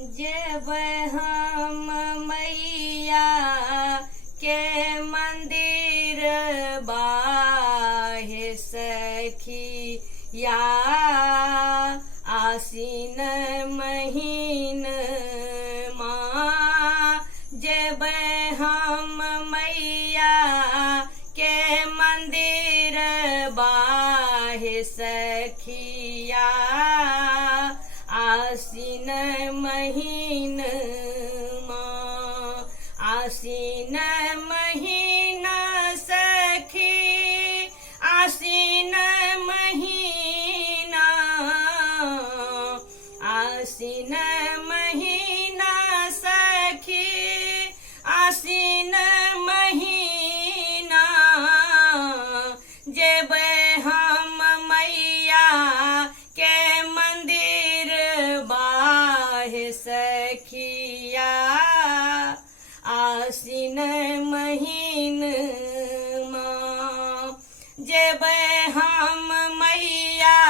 जेबै हम मैया के मंदिर बाहे सखिया आसीन महीन माँ। जेबै हम मैया के मंदिर बाहे सखिया आसीन महीन माँ। आसीन महीन सखी आसीन महीना आसीन महीना सखी आसीन महीना। जेबै हम मैया के मंदिर बाहे सखिया आसीन महीन माँ। जेबै हम मैया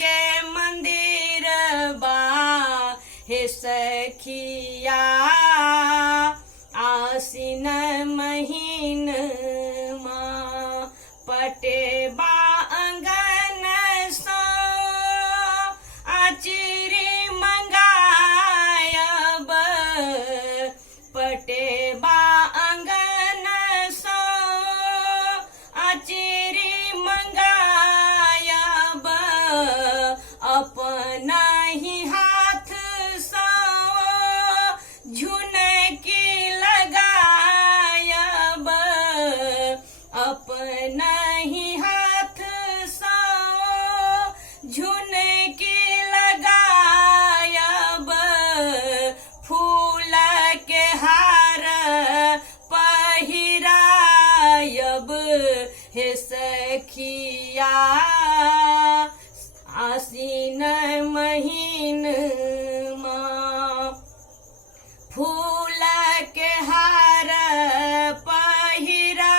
के मंदिर बाहे सखिया आसीन महीन माँ। पटेबा अंगन सो आचिरी मंगायब पटेबा अंगन सो आचिरी मंगायब अपना ही हाथ सो झुनकी लगायब अपना ही हाथ सो झुनकी लगायब फूल के हार पहिरायब हे सखिया आसीन महीन माँ। फूल के हार पहिरायब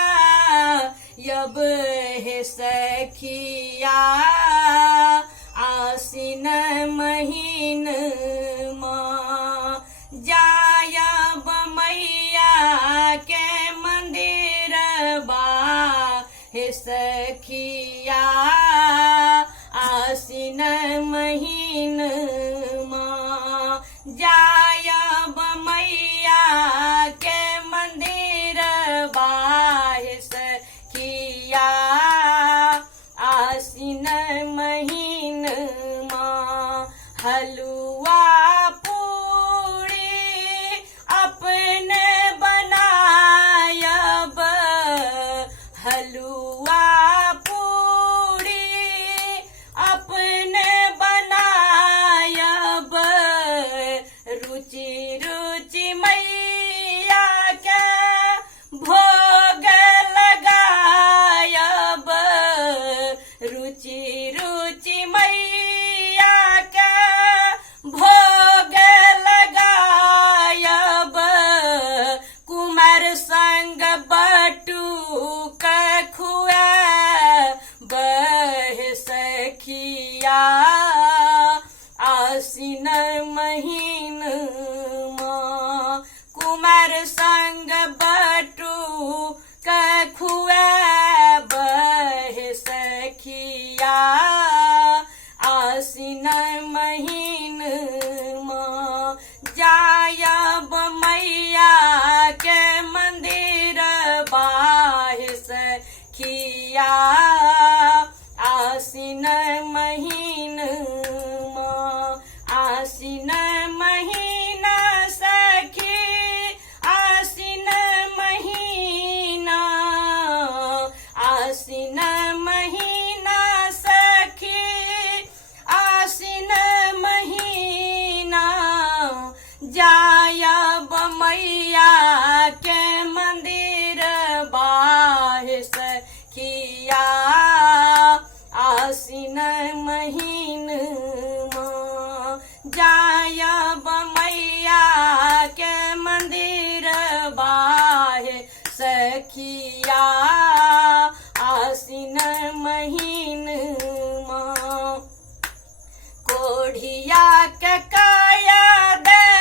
हे सखिया आसीन महीन माँ। जायब मैया के मंदिर बाहे सखिया आसीन महीन माँ। जायब मैया के मंदिर बाहे सखिया आसीन महीन माँ। हलुआ पूरी अपने बनायब हलुआ पूरी अपने बनायब रुचि रुचि मैया के भोग लगायब रुचि रुचि मैया के भोग लगायब कुमार संग बटू खुआब हे सखिया आसीन महीन माँ। कुमार संग बटू खुआब हे सखिया आसीन महीन माँ। जायब मैया के मंदिर बाहे सखिया आसीन महीन माँ। आसीन महीना सखी आसीन महीना आसीन महीना सखी आसीन महीना। जायब मैया के मंदिर बाहे सखिया आसीन महीन माँ। जायब मैया के मंदिर बाहे सखिया आसीन महीन माँ। कोढ़िया के काया दे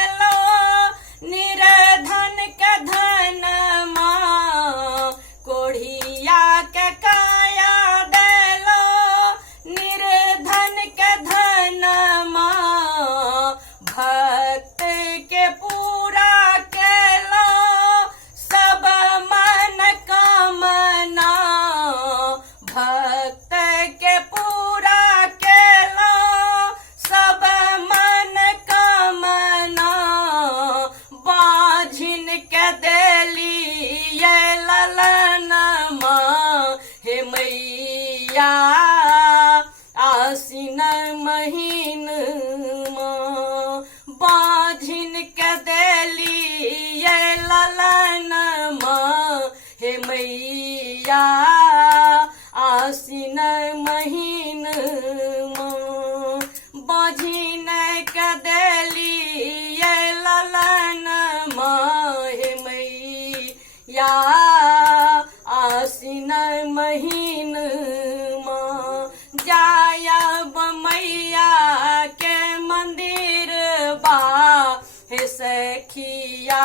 सखिया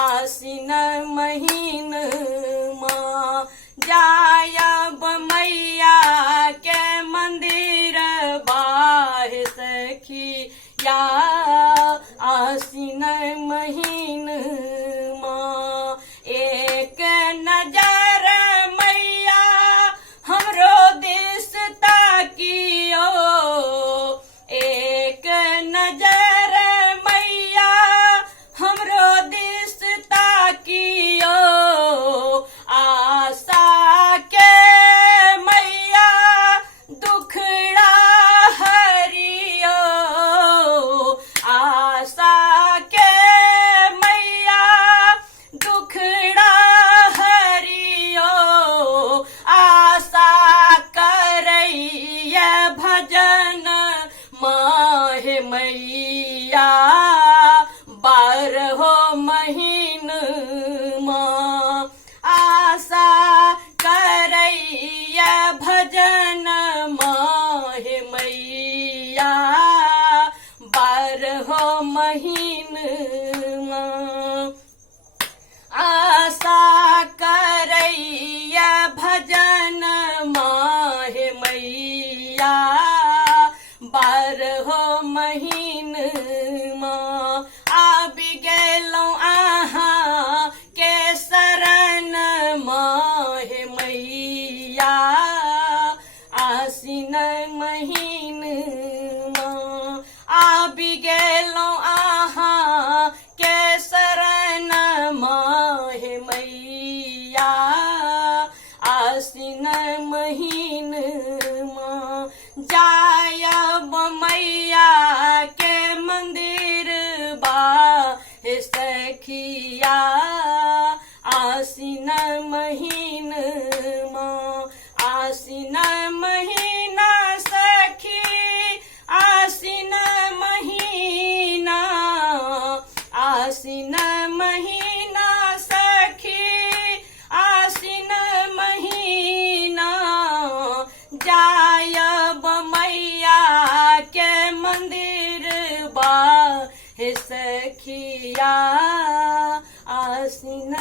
आसिन महीन माँ जायब मैया के मंदिर बाहे सखिया आसिन महीन माँ एक नजर मैया हमरो दिस ताकियो एक नजर मैया हमरो दिस ताकियो आशा के मैया दुखड़ा हरियो आशा के मैया दुखड़ा हरियो आशा करैया भजन माहे मैया बारहो महीन माँ आशा करैया भजन माहे मैया बारहो महीन माँ आशा करैया भजन माहे मैया बारहो महीन माँ आबि गेलौं अहाँ के शरण माहे मैया आसिन महीन माँ आबि गेलौं अहाँ के शरण माहे मैया आसिन महीन माँ जायब मैया के मंदिर बाहे सखिया आसिन महीन माँ आसिन महीना सखी आसिन महीना आसिन महीना सखी आसिन महीना जायब मैया के मंदिर बाहे सखिया आसिन